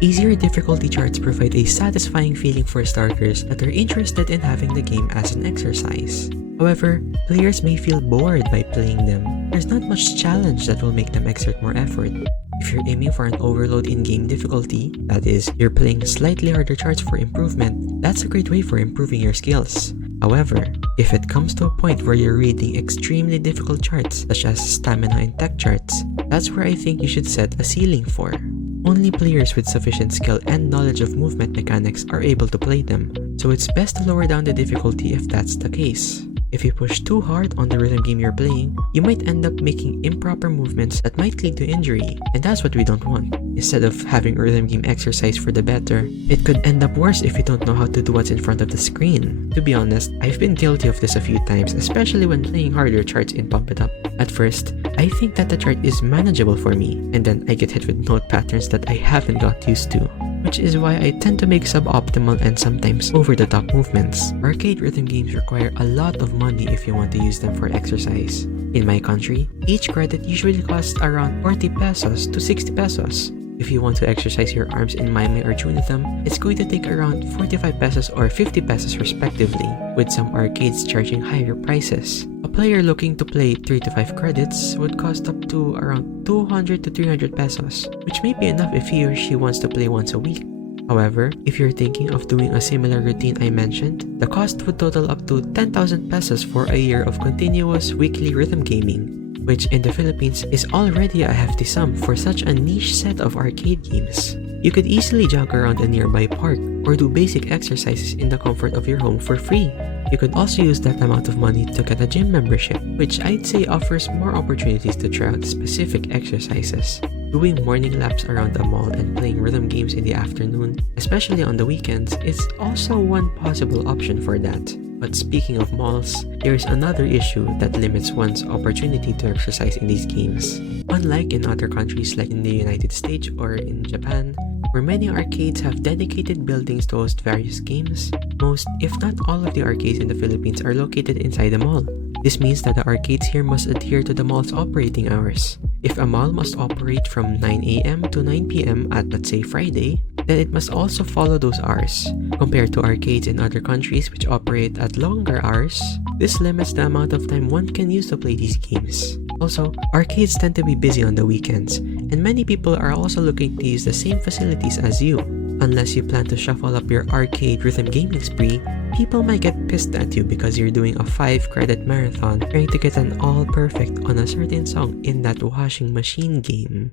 Easier difficulty charts provide a satisfying feeling for starters that are interested in having the game as an exercise. However, players may feel bored by playing them. There's not much challenge that will make them exert more effort. If you're aiming for an overload in game difficulty, that is, you're playing slightly harder charts for improvement, that's a great way for improving your skills. However, if it comes to a point where you're reading extremely difficult charts such as stamina and tech charts, that's where I think you should set a ceiling for. Only players with sufficient skill and knowledge of movement mechanics are able to play them, so it's best to lower down the difficulty if that's the case. If you push too hard on the rhythm game you're playing, you might end up making improper movements that might lead to injury, and that's what we don't want. Instead of having rhythm game exercise for the better, it could end up worse if you don't know how to do what's in front of the screen. To be honest, I've been guilty of this a few times, especially when playing harder charts in Pump It Up. At first, I think that the chart is manageable for me, and then I get hit with note patterns that I haven't got used to, which is why I tend to make suboptimal and sometimes over-the-top movements. Arcade rhythm games require a lot of money if you want to use them for exercise. In my country, each credit usually costs around 40 pesos to 60 pesos. If you want to exercise your arms in Mime or Chunitam, it's going to take around 45 pesos or 50 pesos respectively, with some arcades charging higher prices. A player looking to play 3 to 5 credits would cost up to around 200 to 300 pesos, which may be enough if he or she wants to play once a week. However, if you're thinking of doing a similar routine I mentioned, the cost would total up to 10,000 pesos for a year of continuous weekly rhythm gaming, which in the Philippines is already a hefty sum for such a niche set of arcade games. You could easily jog around a nearby park or do basic exercises in the comfort of your home for free. You could also use that amount of money to get a gym membership, which I'd say offers more opportunities to try out specific exercises. Doing morning laps around a mall and playing rhythm games in the afternoon, especially on the weekends, is also one possible option for that. But speaking of malls, there's another issue that limits one's opportunity to exercise in these games. Unlike in other countries like in the United States or in Japan, where many arcades have dedicated buildings to host various games, most, if not all of the arcades in the Philippines are located inside the mall. This means that the arcades here must adhere to the mall's operating hours. If a mall must operate from 9 a.m. to 9 p.m. at, let's say, Friday, then it must also follow those hours. Compared to arcades in other countries which operate at longer hours, this limits the amount of time one can use to play these games. Also, arcades tend to be busy on the weekends, and many people are also looking to use the same facilities as you. Unless you plan to shuffle up your arcade rhythm gaming spree, people might get pissed at you because you're doing a 5-credit marathon trying to get an all perfect on a certain song in that washing machine game.